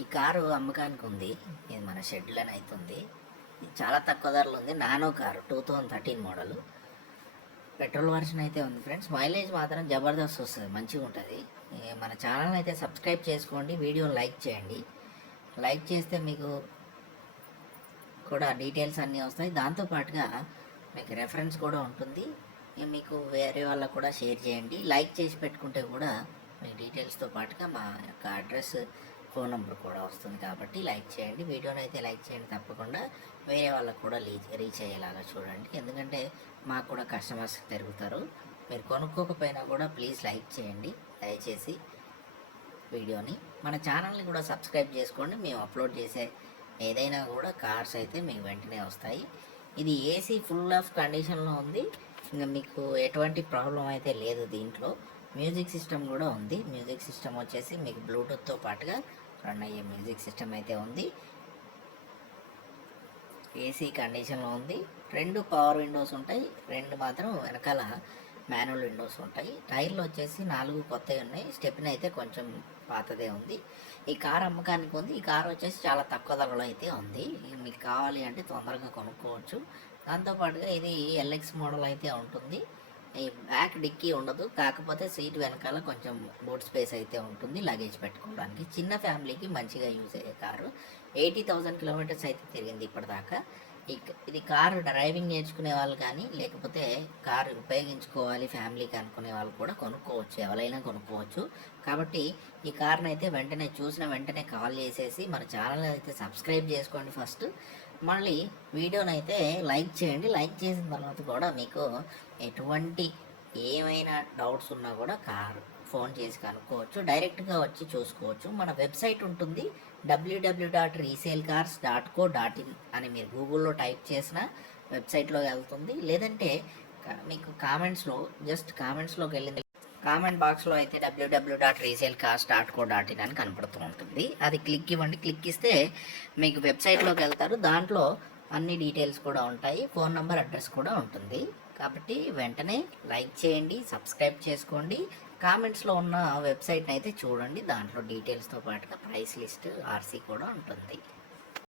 ఈ కారు అమ్మకానికి ఉంది ఇది మన షెడ్లోనే అవుతుంది ఇది చాలా తక్కువ ధరలో ఉంది. Nano car two thousand thirteen model. Petrol version అయితే ఉంది ఫ్రెండ్స్. మైలేజ్ మాత్రం జబర్దస్త్ వస్తుంది. మంచిగా ఉంటుంది. మన ఛానల్ అయితే సబ్స్క్రైబ్ చేసుకోండి. వీడియో లైక్ చేయండి. లైక్ చేస్తే మీకు కూడా డీటెయిల్స్ అన్నీ వస్తాయి. దాంతోపాటుగా మీకు రెఫరెన్స్ కూడా ఉంటుంది. మీకు వేరే వాళ్ళకు కూడా షేర్ చేయండి. లైక్ చేసి పెట్టుకుంటే కూడా మీ డీటెయిల్స్తో పాటుగా మా యొక్క అడ్రస్ ఫోన్ నెంబర్ కూడా వస్తుంది కాబట్టి లైక్ చేయండి. వీడియోని అయితే లైక్ చేయండి తప్పకుండా. వేరే వాళ్ళకు కూడా రీచ్ రీచ్ అయ్యేలాగా చూడండి. ఎందుకంటే మాకు కూడా కస్టమర్స్ పెరుగుతారు. మీరు కొనుక్కోకపోయినా కూడా ప్లీజ్ లైక్ చేయండి. దయచేసి వీడియోని మన ఛానల్ని కూడా సబ్స్క్రైబ్ చేసుకోండి. మేము అప్లోడ్ చేసే ఏదైనా కూడా కార్స్ అయితే మీకు వెంటనే వస్తాయి. ఇది ఏసీ ఫుల్ ఆఫ్ కండిషన్లో ఉంది. ఇంకా మీకు ఎటువంటి ప్రాబ్లం అయితే లేదు దీంట్లో. మ్యూజిక్ సిస్టమ్ కూడా ఉంది. మ్యూజిక్ సిస్టమ్ వచ్చేసి మీకు బ్లూటూత్తో పాటుగా రన్ అయ్యే మ్యూజిక్ సిస్టమ్ అయితే ఉంది. ఏసీ కండిషన్లో ఉంది. రెండు పవర్ విండోస్ ఉంటాయి. రెండు మాత్రం వెనకాల మాన్యువల్ విండోస్ ఉంటాయి. టైర్లు వచ్చేసి నాలుగు కొత్తవి ఉన్నాయి. స్టెప్ని అయితే కొంచెం పాతదే ఉంది. ఈ కార్ అమ్మకానికి ఉంది. ఈ కార్ వచ్చేసి చాలా తక్కువ ధరలో అయితే ఉంది. మీకు కావాలి అంటే తొందరగా కొనుక్కోవచ్చు. దాంతోపాటుగా ఇది ఎల్ఎక్స్ మోడల్ అయితే ఉంటుంది. ఈ బ్యాక్ డిక్కీ ఉండదు. కాకపోతే సీట్ వెనకాల కొంచెం బోట్ స్పేస్ అయితే ఉంటుంది లగేజ్ పెట్టుకోవడానికి. చిన్న ఫ్యామిలీకి మంచిగా యూజ్ అయ్యే కారు. ఎయిటీ థౌజండ్ కిలోమీటర్స్ అయితే తిరిగింది ఇప్పటిదాకా. ఈ ఇది కారు డ్రైవింగ్ నేర్చుకునే వాళ్ళు కానీ లేకపోతే కారు ఉపయోగించుకోవాలి ఫ్యామిలీకి అనుకునే వాళ్ళు కూడా కొనుక్కోవచ్చు. ఎవరైనా కొనుక్కోవచ్చు. కాబట్టి ఈ కార్ని అయితే వెంటనే చూసిన వెంటనే కాల్ చేసేసి మన ఛానల్ అయితే సబ్స్క్రైబ్ చేసుకోండి ఫస్ట్ మళ్ళీ వీడియోనైతే అయితే లైక్ చేయండి. లైక్ చేసిన తర్వాత కూడా మీకు ఎటువంటి ఏమైనా డౌట్స్ ఉన్నా కూడా కారు ఫోన్ చేసి కనుక్కోవచ్చు. డైరెక్ట్గా వచ్చి చూసుకోవచ్చు. మన వెబ్సైట్ ఉంటుంది WWW dot resale cars dot co dot in అని మీరు గూగుల్లో టైప్ చేసిన వెబ్సైట్లో వెళ్తుంది. లేదంటే మీకు కామెంట్స్లో జస్ట్ కామెంట్స్లోకి వెళ్ళింది కామెంట్ బాక్స్లో అయితే డబ్ల్యూడబ్ల్యూ డాట్ రీసేల్ కాస్ట్ డాట్ కో డాట్ ఇన్ అని కనపడుతూ ఉంటుంది. అది క్లిక్ ఇవ్వండి. క్లిక్ ఇస్తే మీకు వెబ్సైట్లోకి వెళ్తారు. దాంట్లో అన్ని డీటెయిల్స్ కూడా ఉంటాయి. ఫోన్ నెంబర్ అడ్రస్ కూడా ఉంటుంది. కాబట్టి వెంటనే లైక్ చేయండి సబ్స్క్రైబ్ చేసుకోండి. కామెంట్స్లో ఉన్న వెబ్సైట్ని అయితే చూడండి. దాంట్లో డీటెయిల్స్తో పాటుగా ప్రైస్ లిస్ట్ ఆర్సీ కూడా ఉంటుంది.